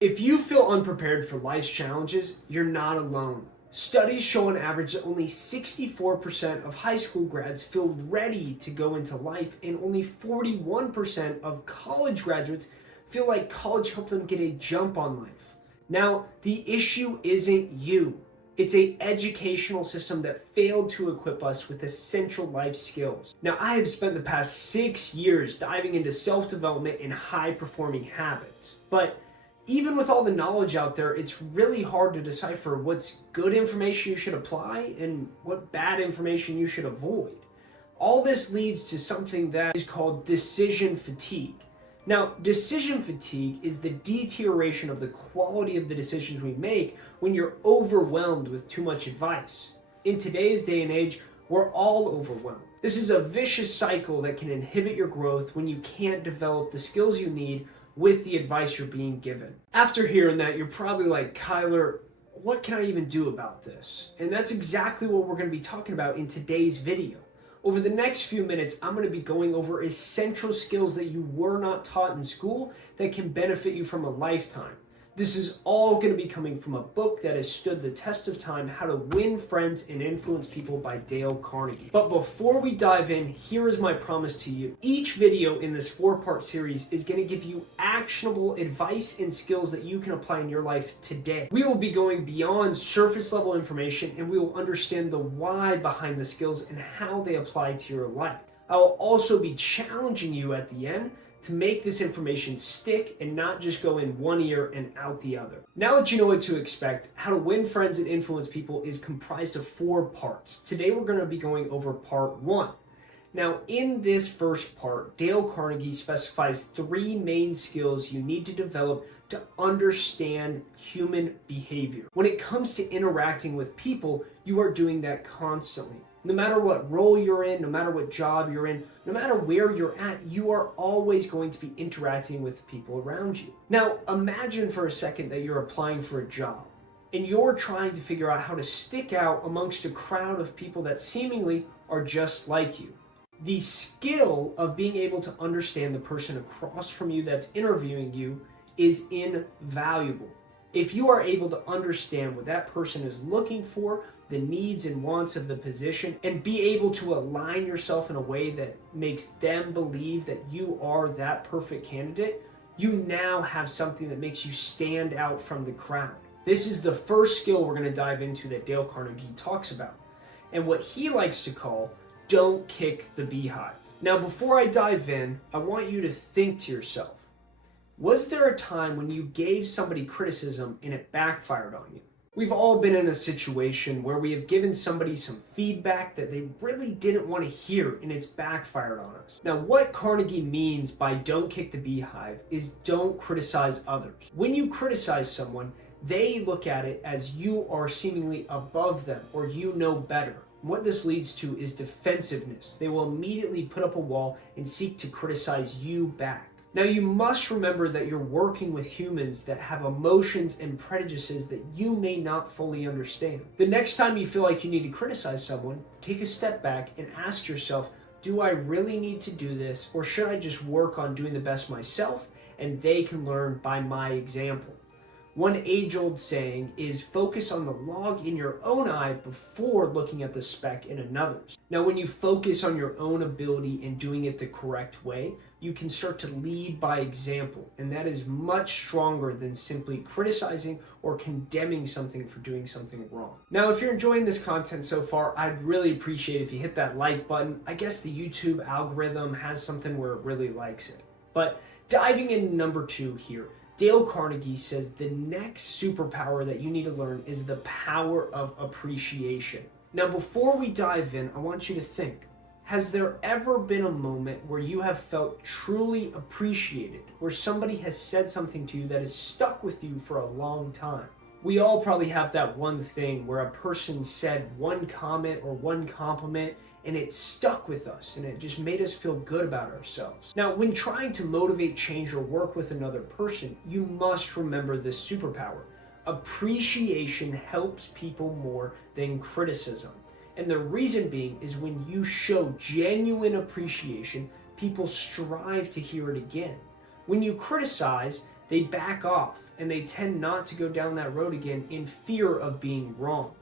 If you feel unprepared for life's challenges, you're not alone. Studies show on average that only 64% of high school grads feel ready to go into life, and only 41% of college graduates feel like college helped them get a jump on life. Now, the issue isn't you. It's an educational system that failed to equip us with essential life skills. Now, I have spent the past 6 years diving into self-development and high-performing habits, but even with all the knowledge out there, it's really hard to decipher what's good information you should apply and what bad information you should avoid. All this leads to something that is called decision fatigue. Now, decision fatigue is the deterioration of the quality of the decisions we make when you're overwhelmed with too much advice. In today's day and age, we're all overwhelmed. This is a vicious cycle that can inhibit your growth when you can't develop the skills you need with the advice you're being given. After hearing that, you're probably like, Kyler, what can I even do about this? And that's exactly what we're going to be talking about in today's video. Over the next few minutes, I'm going to be going over essential skills that you were not taught in school that can benefit you from a lifetime. This is all going to be coming from a book that has stood the test of time, How to Win Friends and Influence People by Dale Carnegie. But before we dive in, here is my promise to you. Each video in this 4-part series is going to give you actionable advice and skills that you can apply in your life today. We will be going beyond surface level information, and we will understand the why behind the skills and how they apply to your life. I will also be challenging you at the end to make this information stick and not just go in one ear and out the other. Now that you know what to expect, How to Win Friends and Influence People is comprised of 4 parts. Today we're going to be going over part 1. Now, in this first part, Dale Carnegie specifies 3 main skills you need to develop to understand human behavior. When it comes to interacting with people, you are doing that constantly. No matter what role you're in, no matter what job you're in, no matter where you're at, you are always going to be interacting with the people around you. Now, imagine for a second that you're applying for a job and you're trying to figure out how to stick out amongst a crowd of people that seemingly are just like you. The skill of being able to understand the person across from you that's interviewing you is invaluable. If you are able to understand what that person is looking for, the needs and wants of the position, and be able to align yourself in a way that makes them believe that you are that perfect candidate, you now have something that makes you stand out from the crowd. This is the first skill we're going to dive into that Dale Carnegie talks about, and what he likes to call don't kick the beehive. Now, before I dive in, I want you to think to yourself, was there a time when you gave somebody criticism and it backfired on you? We've all been in a situation where we have given somebody some feedback that they really didn't want to hear and it's backfired on us. Now, what Carnegie means by don't kick the beehive is don't criticize others. When you criticize someone, they look at it as you are seemingly above them or you know better. What this leads to is defensiveness. They will immediately put up a wall and seek to criticize you back. Now, you must remember that you're working with humans that have emotions and prejudices that you may not fully understand. The next time you feel like you need to criticize someone, take a step back and ask yourself, do I really need to do this, or should I just work on doing the best myself and they can learn by my example? One age-old saying is focus on the log in your own eye before looking at the speck in another's. Now, when you focus on your own ability and doing it the correct way, you can start to lead by example, and that is much stronger than simply criticizing or condemning something for doing something wrong. Now, if you're enjoying this content so far, I'd really appreciate if you hit that like button. I guess the YouTube algorithm has something where it really likes it. But diving into number 2 here, Dale Carnegie says the next superpower that you need to learn is the power of appreciation. Now, before we dive in, I want you to think, has there ever been a moment where you have felt truly appreciated, where somebody has said something to you that has stuck with you for a long time? We all probably have that one thing where a person said one comment or one compliment and it stuck with us and it just made us feel good about ourselves. Now, when trying to motivate, change, or work with another person, you must remember this superpower. Appreciation helps people more than criticism. And the reason being is when you show genuine appreciation, people strive to hear it again. When you criticize, They back off and they tend not to go down that road again in fear of being wrong.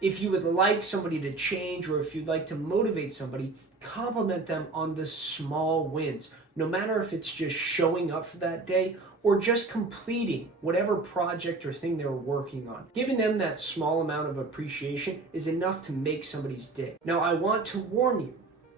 If you would like somebody to change, or if you'd like to motivate somebody, compliment them on the small wins, no matter if it's just showing up for that day or just completing whatever project or thing they were working on. Giving them that small amount of appreciation is enough to make somebody's day. Now, I want to warn you,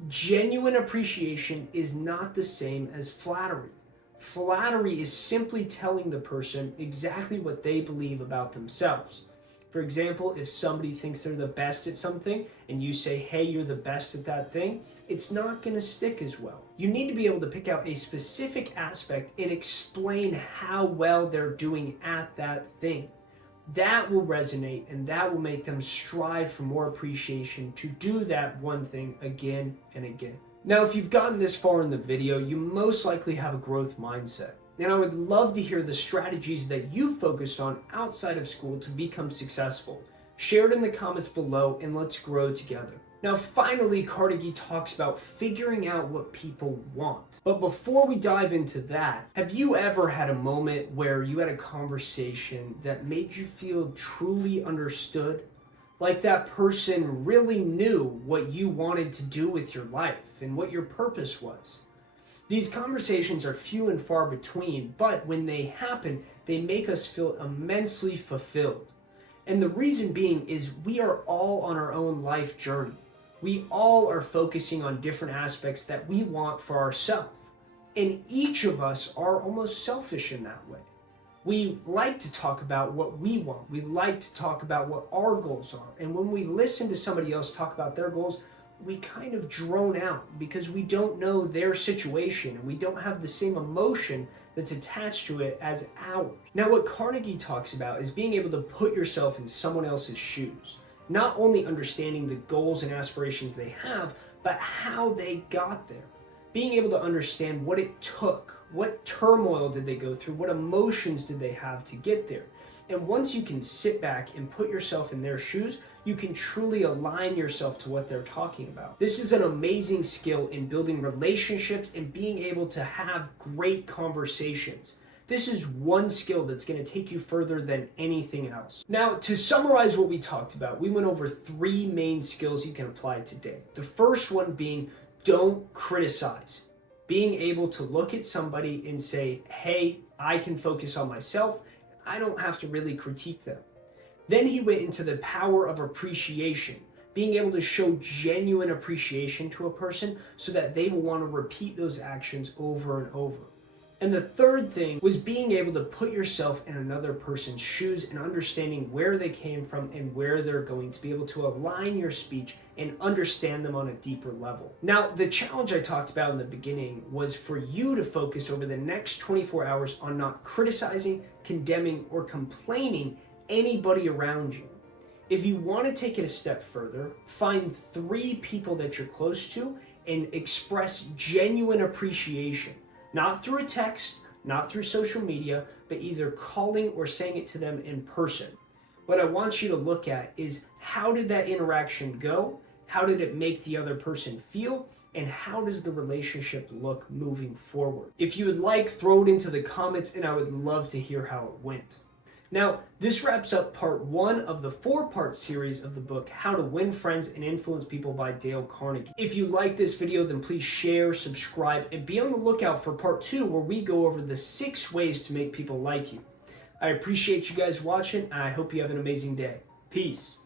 genuine appreciation is not the same as flattery. Flattery is simply telling the person exactly what they believe about themselves. For example, if somebody thinks they're the best at something and you say, hey, you're the best at that thing, it's not going to stick as well. You need to be able to pick out a specific aspect and explain how well they're doing at that thing. That will resonate, and that will make them strive for more appreciation to do that one thing again and again. Now, if you've gotten this far in the video, you most likely have a growth mindset. And I would love to hear the strategies that you focused on outside of school to become successful. Share it in the comments below and let's grow together. Now, finally, Carnegie talks about figuring out what people want. But before we dive into that, have you ever had a moment where you had a conversation that made you feel truly understood? Like that person really knew what you wanted to do with your life and what your purpose was. These conversations are few and far between, but when they happen, they make us feel immensely fulfilled. And the reason being is we are all on our own life journey. We all are focusing on different aspects that we want for ourselves. And each of us are almost selfish in that way. We like to talk about what we want. We like to talk about what our goals are. And when we listen to somebody else talk about their goals, we kind of drone out because we don't know their situation and we don't have the same emotion that's attached to it as ours. Now, what Carnegie talks about is being able to put yourself in someone else's shoes, not only understanding the goals and aspirations they have, but how they got there. Being able to understand what it took, what turmoil did they go through, what emotions did they have to get there. And once you can sit back and put yourself in their shoes, you can truly align yourself to what they're talking about. This is an amazing skill in building relationships and being able to have great conversations. This is one skill that's going to take you further than anything else. Now, to summarize what we talked about, we went over 3 main skills you can apply today. The first one being, don't criticize. Being able to look at somebody and say, hey, I can focus on myself. I don't have to really critique them. Then he went into the power of appreciation, being able to show genuine appreciation to a person so that they will want to repeat those actions over and over. And the third thing was being able to put yourself in another person's shoes and understanding where they came from and where they're going, to be able to align your speech and understand them on a deeper level. Now, the challenge I talked about in the beginning was for you to focus over the next 24 hours on not criticizing, condemning, or complaining anybody around you. If you want to take it a step further, find 3 people that you're close to and express genuine appreciation. Not through a text, not through social media, but either calling or saying it to them in person. What I want you to look at is, how did that interaction go? How did it make the other person feel? And how does the relationship look moving forward? If you would like, throw it into the comments and I would love to hear how it went. Now, this wraps up part 1 of the 4-part series of the book, How to Win Friends and Influence People by Dale Carnegie. If you like this video, then please share, subscribe, and be on the lookout for part 2, where we go over the 6 ways to make people like you. I appreciate you guys watching, and I hope you have an amazing day. Peace.